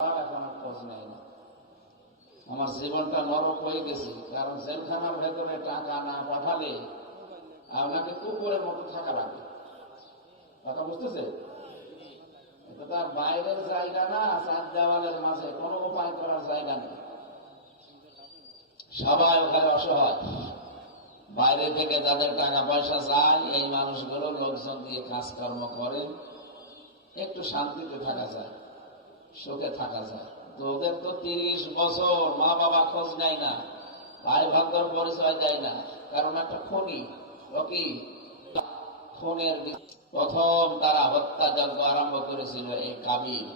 এখন আর খোঁজ নেয় আমার জীবনটা নরক হয়ে গেছে, কারণ জেলখানার ভেতরে টাকা না পাঠালে আপনাকে কুকুরের মতো থাকা লাগে। কথা বুঝতেছে? তার বাইরের জায়গা না চার দেওয়ালের মাঝে। কোনো উপায় করার জায়গা নেই। সবাই ওখানে অসহায়। বাইরে থেকে যাদের টাকা পয়সা যায়, এই মানুষগুলো লোকজন দিয়ে কাজকর্ম করে, একটু শান্তিতে থাকা যায়। সুখে থাকা যায়। তো ওদের তো তিরিশ বছর মা বাবা খোঁজ নেয় না ভাই ভাগ্যর পরিচয় দেয় না। কারণ একটা খনি ওকে খুনের প্রথম তারা হত্যাযজ্ঞ আরম্ভ করেছিল এই কাবিল।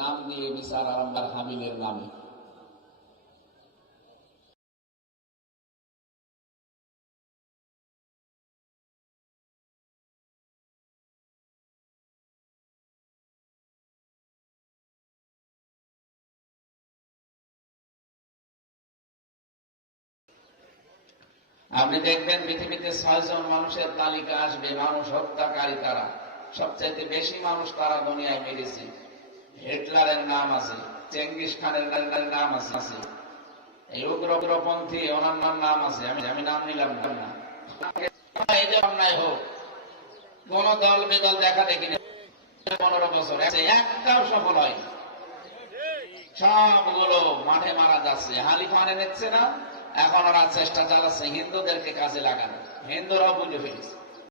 নাম দিয়ে বিচার আরম্ভ হাবিলের নামে। আপনি দেখবেন পৃথিবীতে ছয়জন মানুষের তালিকা আসবে, মানুষ হত্যাকারী তারা। সবচাইতে বেশি মানুষ তারা দুনিয়ায় মেরেছে। হিটলারের নাম আছে, চেঙ্গিস খানের নাম আছে। এই উগ্রপন্থী ওনার নাম আছে, আমি আমি নাম নিলাম না। এই যে অন্যায় হোক, কোন দল বেদল দেখা দেখি পনেরো বছর। একটাও সফল হয় সবগুলো মাঠে মারা যাচ্ছে। হালি পানে নিচ্ছে না। এখন ওরা চেষ্টা চালাচ্ছে হিন্দুদেরকে কাজে লাগানো হিন্দুরাও বুঝে ফেলেছে।